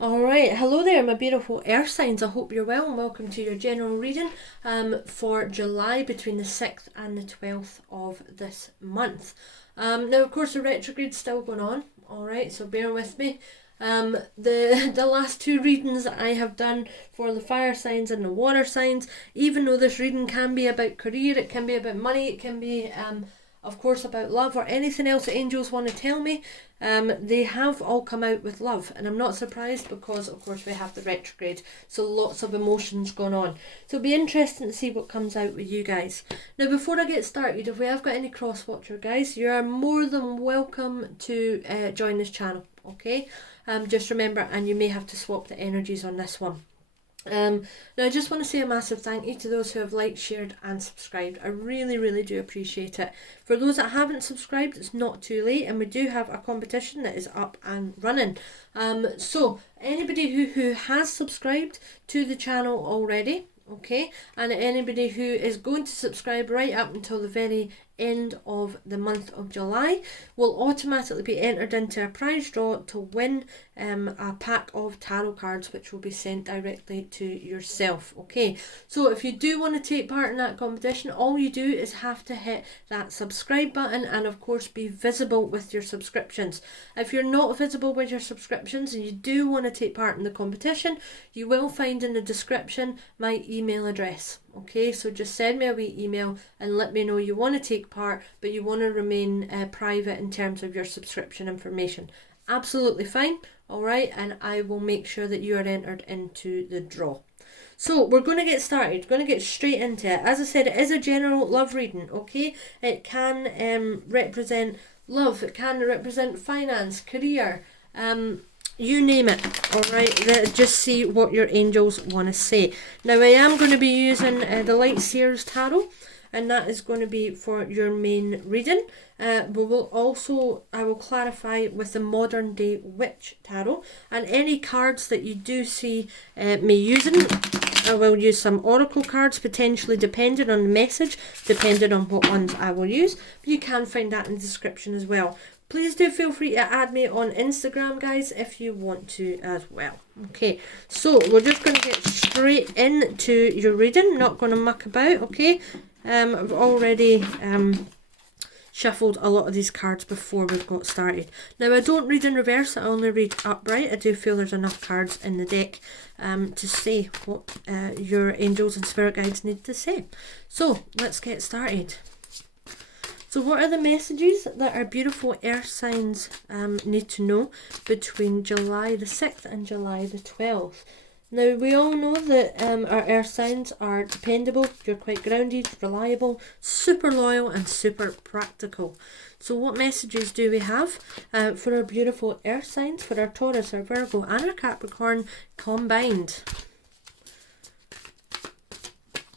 Alright, hello there my beautiful earth signs. I hope you're well and welcome to your general reading for July between the 6th and the 12th of this month. Now of course the retrograde's still going on, alright, so bear with me. The last two readings that I have done for the fire signs and the water signs, even though this reading can be about career, it can be about money, it can be of course about love or anything else that angels want to tell me, they have all come out with love, and I'm not surprised because of course we have the retrograde, so lots of emotions going on. So it'll be interesting to see what comes out with you guys. Now before I get started, if we have got any cross watcher guys, you are more than welcome to join this channel, okay? Just remember, and you may have to swap the energies on this one. Now I just want to say a massive thank you to those who have liked, shared and subscribed. I really do appreciate it. For those that haven't subscribed, it's not too late, and we do have a competition that is up and running. So anybody who has subscribed to the channel already, okay, and anybody who is going to subscribe right up until the very end of the month of July will automatically be entered into a prize draw to win a pack of tarot cards, which will be sent directly to yourself. Okay, so if you do want to take part in that competition, all you do is have to hit that subscribe button and of course be visible with your subscriptions. If you're not visible with your subscriptions and you do want to take part in the competition, you will find in the description my email address. Okay, so just send me a wee email and let me know you want to take part, but you want to remain private in terms of your subscription information. Absolutely fine, alright, and I will make sure that you are entered into the draw. So we're going to get started, going to get straight into it. As I said, it is a general love reading, okay? It can represent love, it can represent finance, career, you name it, alright, just see what your angels want to say. Now I am going to be using the Lynz Tarot, and that is going to be for your main reading. I will clarify with the Modern Day Witch Tarot, and any cards that you do see me using, I will use some oracle cards, potentially depending on the message, depending on what ones I will use, but you can find that in the description as well. Please do feel free to add me on Instagram, guys, if you want to as well. Okay, so we're just going to get straight into your reading. Not going to muck about, okay? I've already shuffled a lot of these cards before we've got started. Now, I don't read in reverse, I only read upright. I do feel there's enough cards in the deck to say what your angels and spirit guides need to say. So, let's get started. So what are the messages that our beautiful earth signs need to know between July the 6th and July the 12th? Now we all know that our earth signs are dependable, you're quite grounded, reliable, super loyal and super practical. So what messages do we have for our beautiful earth signs, for our Taurus, our Virgo and our Capricorn combined?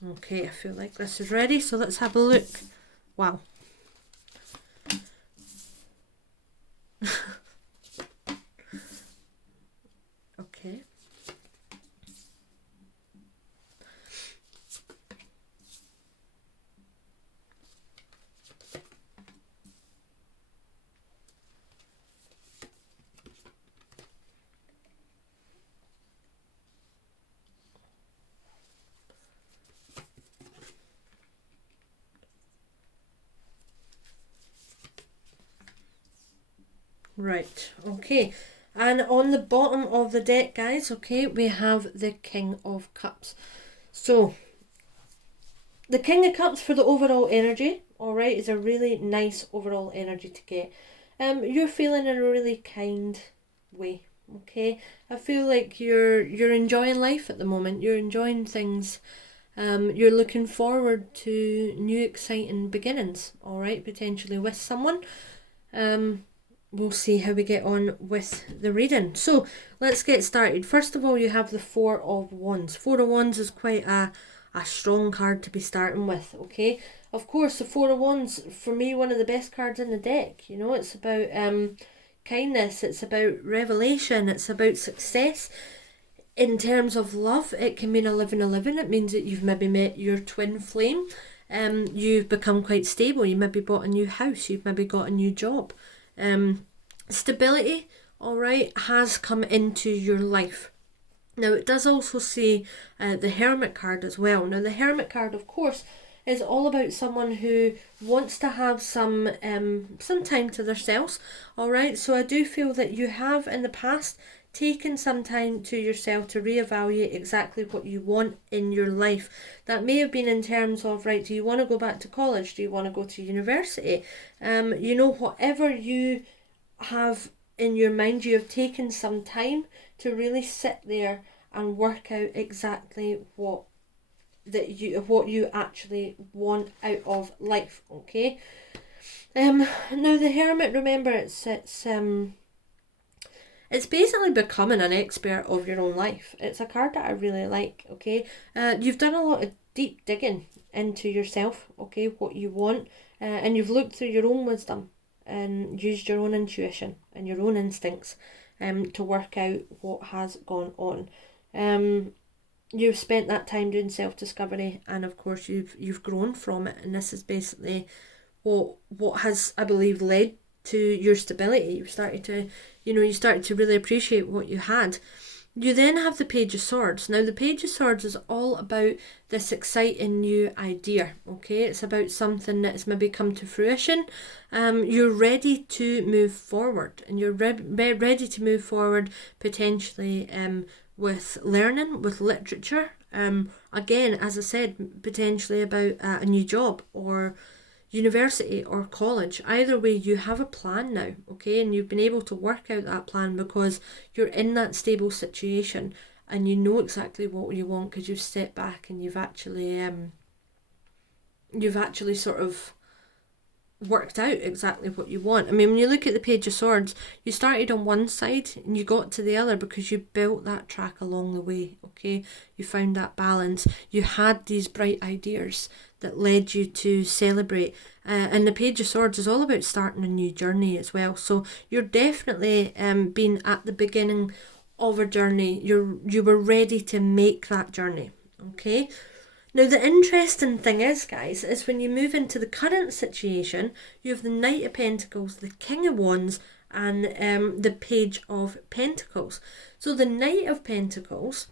Okay, I feel like this is ready, so let's have a look. Wow. Okay. Right, okay, and on the bottom of the deck, guys, okay, we have the King of Cups. So the King of Cups for the overall energy, alright, is a really nice overall energy to get. You're feeling in a really kind way, okay? I feel like you're enjoying life at the moment, you're enjoying things. You're looking forward to new exciting beginnings, alright, potentially with someone. We'll see how we get on with the reading. So let's get started. First of all, you have the Four of Wands. Four of Wands is quite a strong card to be starting with, okay? Of course, the Four of Wands, for me, one of the best cards in the deck. You know, it's about kindness, it's about revelation, it's about success. In terms of love, it can mean a living. It means that you've maybe met your twin flame. You've become quite stable. You maybe bought a new house. You've maybe got a new job. Stability all right, has come into your life. Now, it does also say the Hermit card as well. Now, the Hermit card, of course, is all about someone who wants to have some time to themselves, all right? So I do feel that you have in the past taken some time to yourself to reevaluate exactly what you want in your life. That may have been in terms of, right, do you want to go back to college? Do you want to go to university? You know, whatever you have in your mind, you have taken some time to really sit there and work out exactly what you actually want out of life. Okay. Now the Hermit, remember, it's basically becoming an expert of your own life. It's a card that I really like. Okay. You've done a lot of deep digging into yourself. Okay, what you want, and you've looked through your own wisdom and used your own intuition and your own instincts to work out what has gone on. You've spent that time doing self-discovery, and of course you've grown from it, and this is basically what has, I believe, led to your stability. You started to really appreciate what you had. You then have the Page of Swords. Now, the Page of Swords is all about this exciting new idea, okay? It's about something that's maybe come to fruition. You're ready to move forward, and you're ready to move forward potentially with learning, with literature. Again, as I said, potentially about a new job or university or college. Either way, you have a plan now, okay, and you've been able to work out that plan because you're in that stable situation and you know exactly what you want because you've stepped back and you've actually sort of worked out exactly what you want. I mean, when you look at the Page of Swords, you started on one side and you got to the other because you built that track along the way, okay? You found that balance. You had these bright ideas that led you to celebrate. And the Page of Swords is all about starting a new journey as well. So you're definitely been at the beginning of a journey. You were ready to make that journey, okay? Now, the interesting thing is, guys, is when you move into the current situation, you have the Knight of Pentacles, the King of Wands, and the Page of Pentacles. So the Knight of Pentacles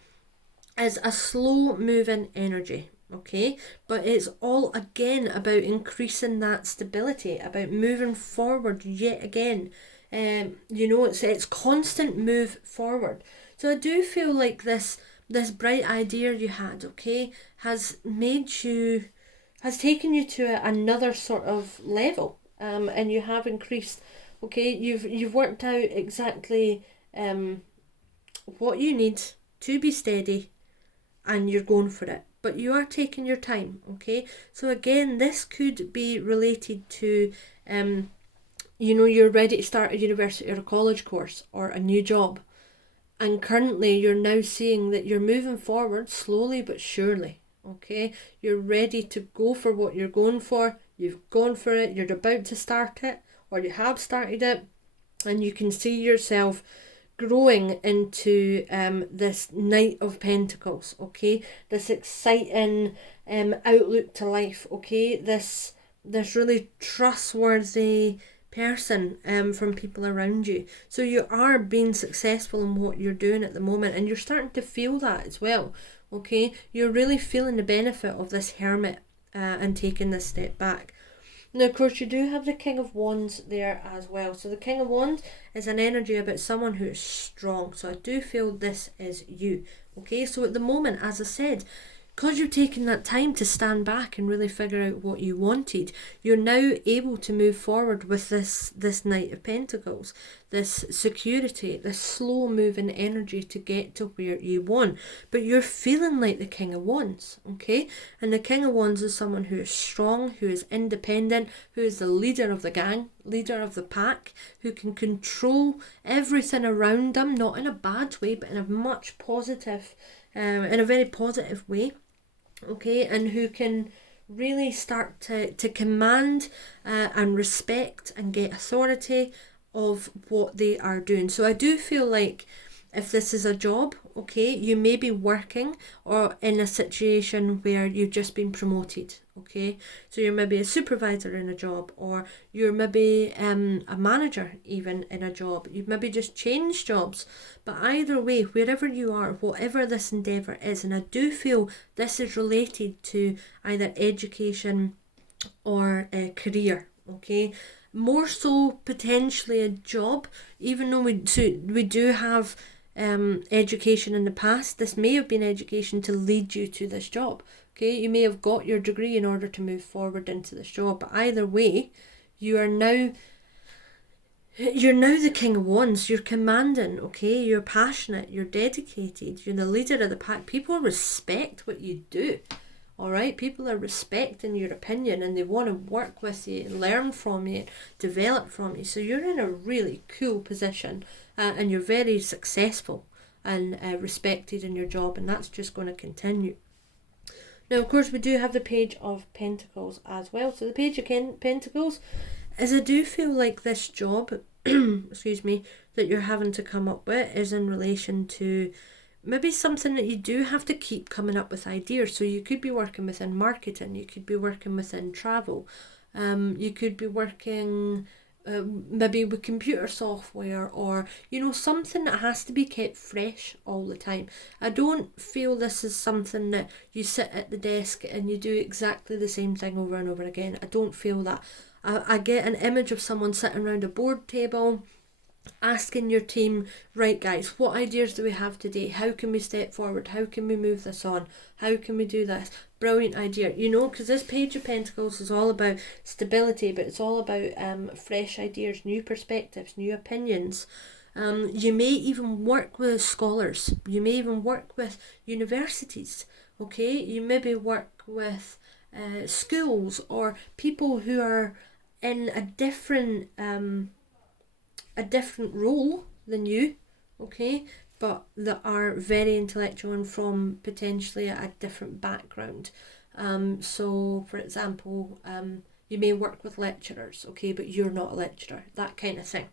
is a slow moving energy, okay? But it's all, again, about increasing that stability, about moving forward yet again. It's constant move forward. So I do feel like this bright idea you had, okay, has taken you to another sort of level, and you have increased, okay, you've worked out exactly what you need to be steady, and you're going for it, but you are taking your time, okay? So again, this could be related to you're ready to start a university or a college course or a new job. And currently you're now seeing that you're moving forward slowly but surely, okay? You're ready to go for what you're going for. You've gone for it. You're about to start it, or you have started it. And you can see yourself growing into this Knight of Pentacles, okay? This exciting outlook to life, okay? This really trustworthy person from people around you. So you are being successful in what you're doing at the moment, and you're starting to feel that as well, okay? You're really feeling the benefit of this Hermit and taking this step back. Now, of course, you do have the King of Wands there as well. So the King of Wands is an energy about someone who is strong. So I do feel this is you, okay? So at the moment, as I said, because you've taken that time to stand back and really figure out what you wanted, you're now able to move forward with this Knight of Pentacles, this security, this slow moving energy to get to where you want. But you're feeling like the King of Wands, okay? And the King of Wands is someone who is strong, who is independent, who is the leader of the gang, leader of the pack, who can control everything around them, not in a bad way, but in a much positive, in a very positive way, okay? And who can really start to command and respect and get authority of what they are doing. So I do feel like if this is a job, okay, you may be working or in a situation where you've just been promoted, okay? So you're maybe a supervisor in a job, or you're maybe a manager even in a job. You've maybe just changed jobs. But either way, wherever you are, whatever this endeavour is, and I do feel this is related to either education or a career, okay? More so potentially a job, even though we do have education in the past. This may have been education to lead you to this job, okay? You may have got your degree in order to move forward into this job, but either way, you're now the King of Wands. You're commanding, okay? You're passionate, you're dedicated, you're the leader of the pack. People respect what you do, all right? People are respecting your opinion, and they want to work with you, learn from you, develop from you. So you're in a really cool position, and you're very successful and respected in your job, and that's just going to continue. Now, of course, we do have the Page of Pentacles as well. So the Page of Pentacles is, I do feel like this job, excuse me, that you're having to come up with is in relation to maybe something that you do have to keep coming up with ideas. So you could be working within marketing, you could be working within travel, you could be working maybe with computer software, or something that has to be kept fresh all the time. I don't feel this is something that you sit at the desk and you do exactly the same thing over and over again. I don't feel that. I get an image of someone sitting around a board table asking your team, right guys, what ideas do we have today? How can we step forward? How can we move this on? How can we do this? Brilliant idea. Because this Page of Pentacles is all about stability, but it's all about fresh ideas, new perspectives, new opinions. You may even work with scholars. You may even work with universities, okay? You maybe work with schools, or people who are in a different role than you, okay, but that are very intellectual and from potentially a different background. So for example, you may work with lecturers, okay, but you're not a lecturer, that kind of thing.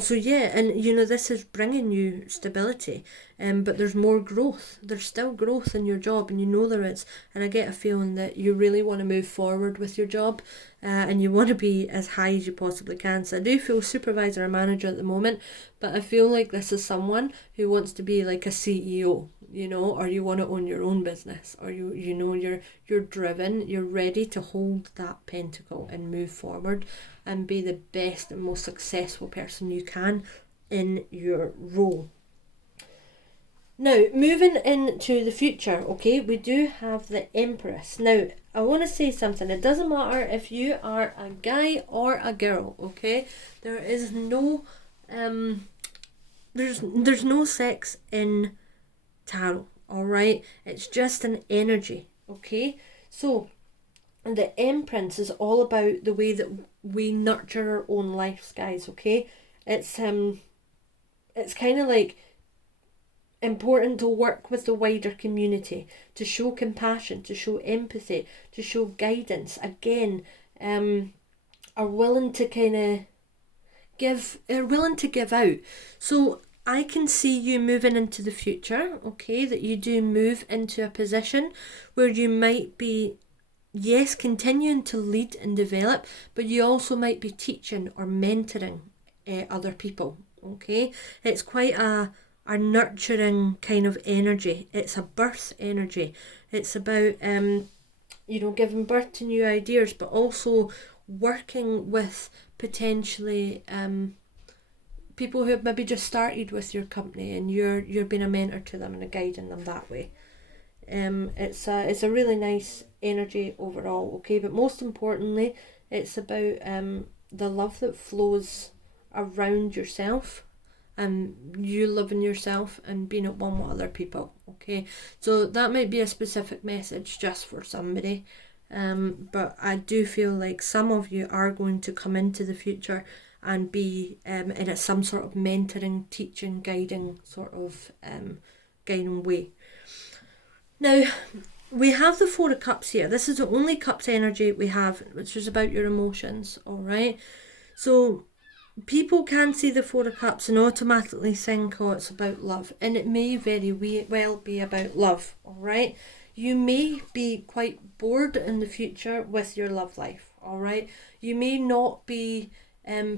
So yeah, and this is bringing you stability, but there's more growth. There's still growth in your job, and there is. And I get a feeling that you really want to move forward with your job, and you want to be as high as you possibly can. So I do feel supervisor or manager at the moment, but I feel like this is someone who wants to be like a CEO, or you want to own your own business, or you're driven, you're ready to hold that pentacle and move forward and be the best and most successful person you can in your role. Now, moving into the future, okay, we do have the Empress. Now, I want to say something. It doesn't matter if you are a guy or a girl, okay? There is no, there's no sex in tarot, all right? It's just an energy, okay? So the Empress is all about the way that we nurture our own lives, guys, okay? It's kind of like important to work with the wider community, to show compassion, to show empathy, to show guidance. Again, are willing to give out. So I can see you moving into the future, okay, that you do move into a position where you might be, yes, continuing to lead and develop, but you also might be teaching or mentoring other people, okay? It's quite a nurturing kind of energy. It's a birth energy. It's about, giving birth to new ideas, but also working with potentially people who have maybe just started with your company, and you're being a mentor to them and guiding them that way. It's a really nice energy overall, okay? But most importantly, it's about the love that flows around yourself, and you loving yourself and being at one with other people, okay? So that might be a specific message just for somebody, but I do feel like some of you are going to come into the future and be in some sort of mentoring, teaching, guiding sort of guiding way. Now, we have the Four of Cups here. This is the only Cups energy we have, which is about your emotions, all right? So people can see the Four of Cups and automatically think, oh, it's about love. And it may very well be about love, all right? you may be quite bored in the future with your love life, all right? You may not be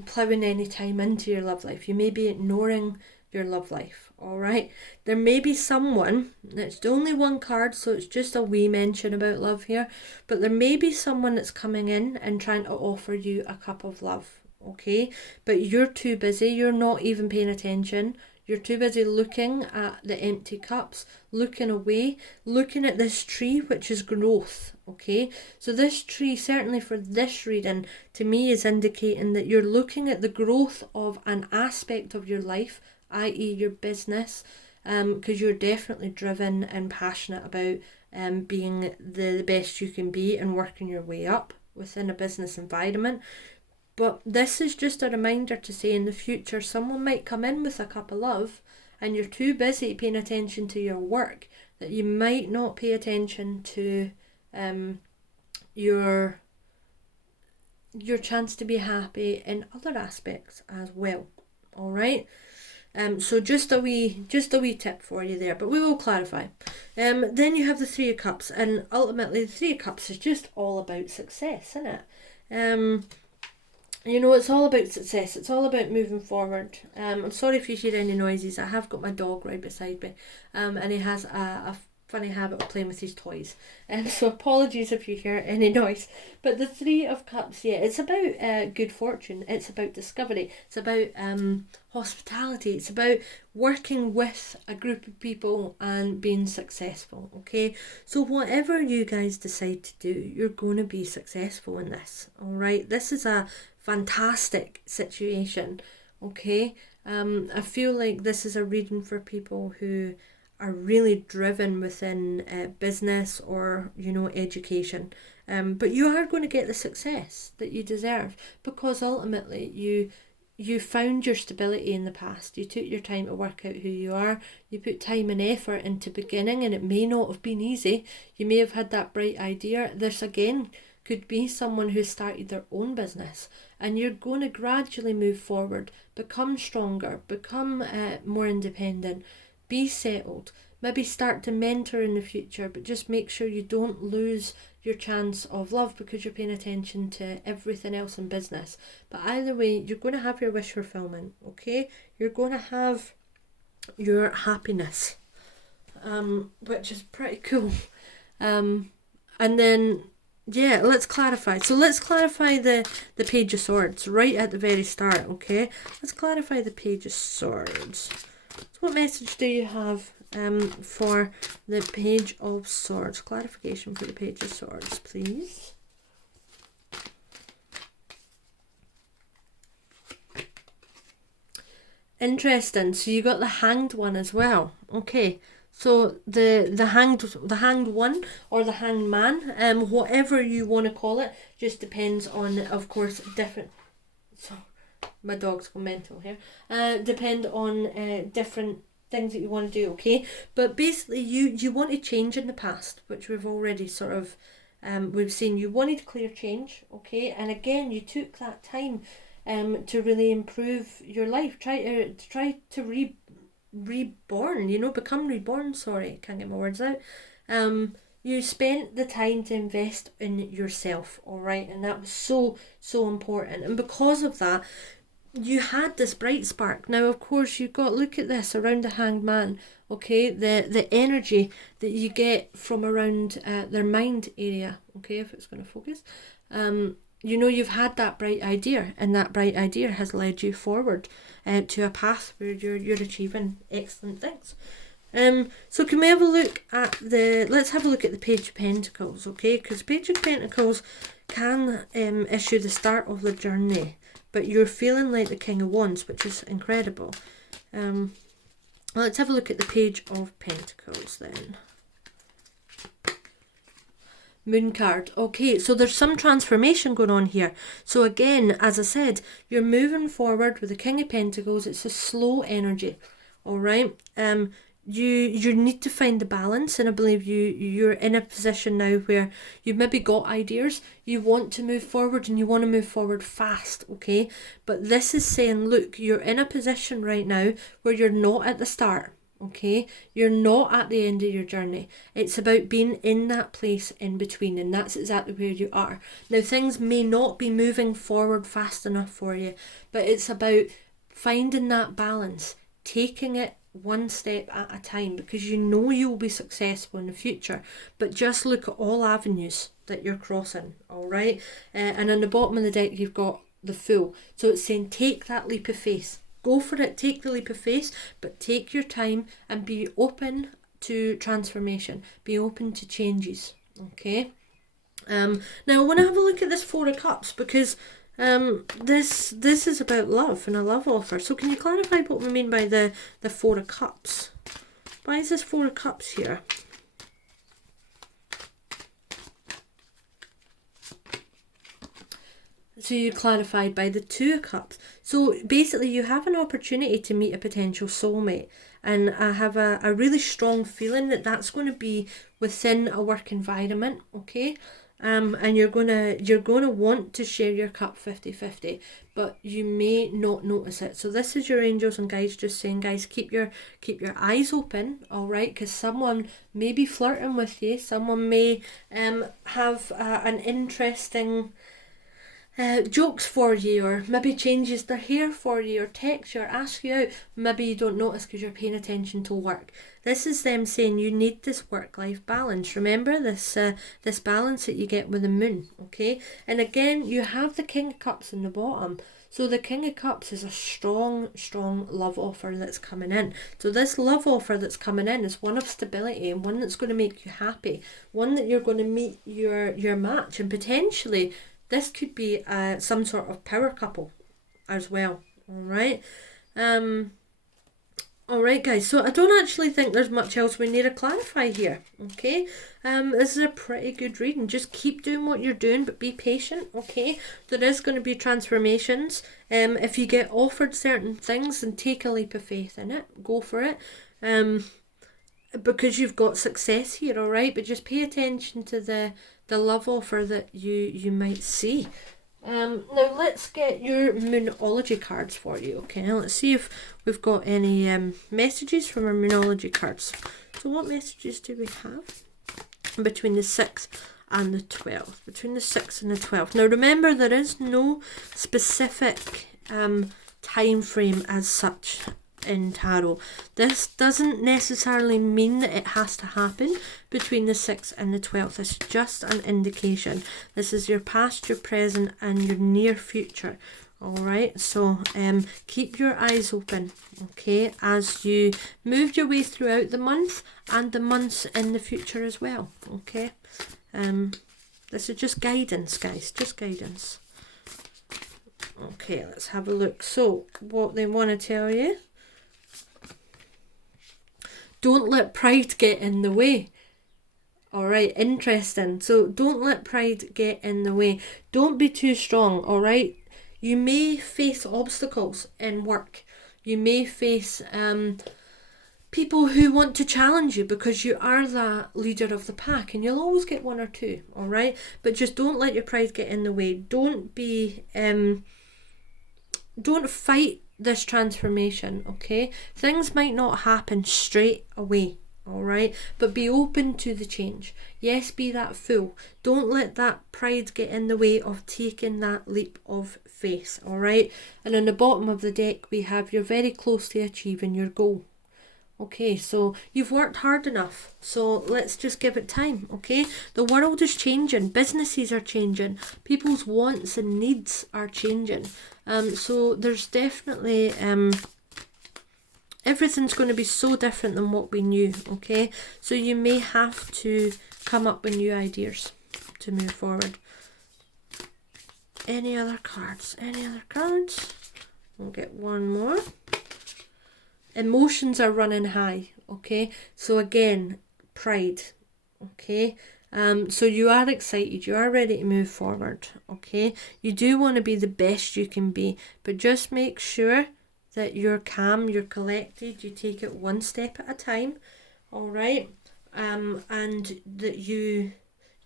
ploughing any time into your love life. You may be ignoring your love life, all right? There may be someone, it's only one card, so it's just a wee mention about love here, but there may be someone that's coming in and trying to offer you a cup of love, okay? But you're too busy, you're not even paying attention. You're too busy looking at the empty cups, looking away, looking at this tree, which is growth, okay? So this tree, certainly for this reading, to me is indicating that you're looking at the growth of an aspect of your life, i.e. your business, because you're definitely driven and passionate about being the best you can be and working your way up within a business environment. But this is just a reminder to say in the future, someone might come in with a cup of love and you're too busy paying attention to your work that you might not pay attention to your chance to be happy in other aspects as well. All right. So just a wee tip for you there, but we will clarify. Then you have the Three of Cups, and ultimately the Three of Cups is just all about success, isn't it? You know, it's all about success. It's all about moving forward. I'm sorry if you hear any noises. I have got my dog right beside me, and he has a funny habit of playing with his toys. So apologies if you hear any noise. But the Three of Cups, yeah, it's about good fortune. It's about discovery. It's about hospitality. It's about working with a group of people and being successful, okay? So whatever you guys decide to do, you're going to be successful in this, all right? This is a fantastic situation, okay? I feel like this is a reading for people who are really driven within business or, you know, education. But you are going to get the success that you deserve, because ultimately you found your stability in the past. You took your time to work out who you are. You put time and effort into beginning, and it may not have been easy. You may have had that bright idea. This again could be someone who started their own business, and you're going to gradually move forward, become stronger, become more independent, be settled, maybe start to mentor in the future, but just make sure you don't lose your chance of love because you're paying attention to everything else in business. But either way, you're going to have your wish fulfillment, okay? You're going to have your happiness, which is pretty cool. And then, yeah, let's clarify. So let's clarify the Page of Swords right at the very start, okay? Let's clarify the Page of Swords. So what message do you have for the Page of Swords? Clarification for the Page of Swords, please. Interesting. So you got the Hanged one as well. Okay. So the hanged one or the hanged man, whatever you want to call it, just depends on, of course, different. So my dog's going mental here. Depend on different things that you want to do, okay? But basically, you want to change in the past, which we've already sort of we've seen. You wanted clear change, okay? And again, you took that time to really improve your life. Try to reborn, you know, become reborn. Sorry, can't get my words out. You spent the time to invest in yourself, all right? And that was so important. And because of that, you had this bright spark. Now, of course, you've got, look at this around the Hanged Man, okay? The energy that you get from around their mind area, okay, if it's going to focus. You know, you've had that bright idea, and that bright idea has led you forward to a path where you're achieving excellent things. So can we have a look at let's have a look at the Page of Pentacles, okay? Because Page of Pentacles can issue the start of the journey, but you're feeling like the King of Wands, which is incredible. Let's have a look at the Page of Pentacles then. Moon card. Okay, so there's some transformation going on here. So again, as I said, you're moving forward with the King of Pentacles. It's a slow energy, all right? You need to find the balance, and I believe you're in a position now where you've maybe got ideas, you want to move forward, and you want to move forward fast, okay? But this is saying, look, you're in a position right now where you're not at the start, okay? You're not at the end of your journey. It's about being in that place in between, and that's exactly where you are. Now, things may not be moving forward fast enough for you, but it's about finding that balance, taking it one step at a time, because you know you'll be successful in the future. But just look at all avenues that you're crossing, all right? And on the bottom of the deck, you've got the Fool. So it's saying take that leap of faith. Go for it, take the leap of faith, but take your time and be open to transformation. Be open to changes, okay? Now I want to have a look at this Four of Cups, because this is about love and a love offer. So can you clarify what we mean by the Four of Cups? Why is this Four of Cups here? So you clarified by the Two of Cups. So basically you have an opportunity to meet a potential soulmate, and I have a really strong feeling that that's going to be within a work environment, okay? And you're gonna want to share your cup 50-50, but you may not notice it. So this is your angels and guides just saying, guys, keep your eyes open, all right? Because someone may be flirting with you. Someone may have an interesting jokes for you, or maybe changes their hair for you, or text you, or ask you out. Maybe you don't notice because you're paying attention to work. This is them saying you need this work-life balance. Remember this this balance that you get with the moon, okay? And again, you have the King of Cups in the bottom. So the King of Cups is a strong love offer that's coming in. So this love offer that's coming in is one of stability, and one that's going to make you happy. One that you're going to meet your match, and potentially this could be some sort of power couple as well, all right? All right, guys, so I don't actually think there's much else we need to clarify here, okay? This is a pretty good reading. Just keep doing what you're doing, but be patient, okay? There is going to be transformations. If you get offered certain things, then take a leap of faith in it. Go for it. Because you've got success here, all right? But just pay attention to the love offer that you might see. Now let's get your Moonology cards for you, okay? Let's see if we've got any messages from our Moonology cards. So what messages do we have between the 6th and the 12th? Between the 6th and the 12th. Now remember, there is no specific time frame as such in tarot. This doesn't necessarily mean that it has to happen between the 6th and the 12th. It's just an indication. This is your past, your present, and your near future. Alright, so keep your eyes open, okay, as you move your way throughout the month and the months in the future as well, okay? This is just guidance, guys, just guidance. Okay, let's have a look. So, what they want to tell you: don't let pride get in the way. Alright, interesting. So don't let pride get in the way. Don't be too strong, alright? You may face obstacles in work. You may face people who want to challenge you because you are the leader of the pack, and you'll always get one or two, alright? But just don't let your pride get in the way. Don't be don't fight this transformation, okay? Things might not happen straight away, alright? But be open to the change. Yes, be that fool. Don't let that pride get in the way of taking that leap of faith, alright? And on the bottom of the deck, we have you're very close to achieving your goal. Okay, so you've worked hard enough, so let's just give it time, okay? The world is changing, businesses are changing, people's wants and needs are changing. So there's definitely, everything's going to be so different than what we knew, okay? So you may have to come up with new ideas to move forward. Any other cards? Any other cards? We'll get one more. Emotions are running high, okay? So again, pride, okay? So you are excited, you are ready to move forward, okay? You do want to be the best you can be, but just make sure that you're calm, you're collected, you take it one step at a time, alright? And that you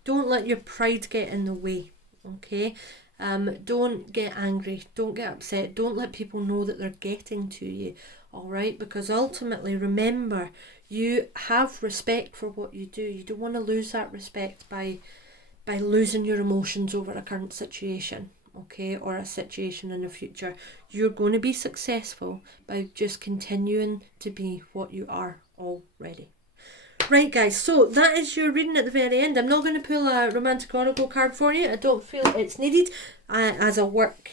don't let your pride get in the way, okay? Don't get angry, don't get upset, don't let people know that they're getting to you. all right? Because ultimately, remember, you have respect for what you do. You don't want to lose that respect by losing your emotions over a current situation, okay, or a situation in the future. You're going to be successful by just continuing to be what you are already. Right, guys, so that is your reading at the very end. I'm not going to pull a romantic oracle card for you. I don't feel it's needed as a work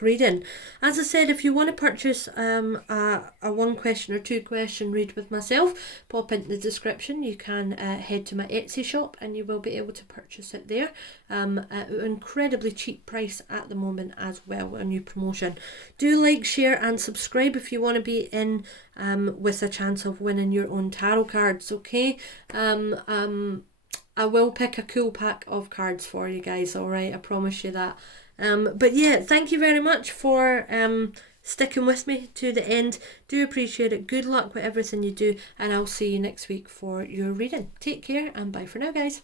reading. As I said, if you want to purchase a 1 question or 2 question read with myself, pop into the description. You can head to my Etsy shop and you will be able to purchase it there at an incredibly cheap price at the moment as well, a new promotion. Do like, share and subscribe if you want to be in with a chance of winning your own tarot cards, okay? I will pick a cool pack of cards for you guys, alright? I promise you that. But yeah, thank you very much for sticking with me to the end. Do appreciate it. Good luck with everything you do, and I'll see you next week for your reading. Take care and bye for now, guys.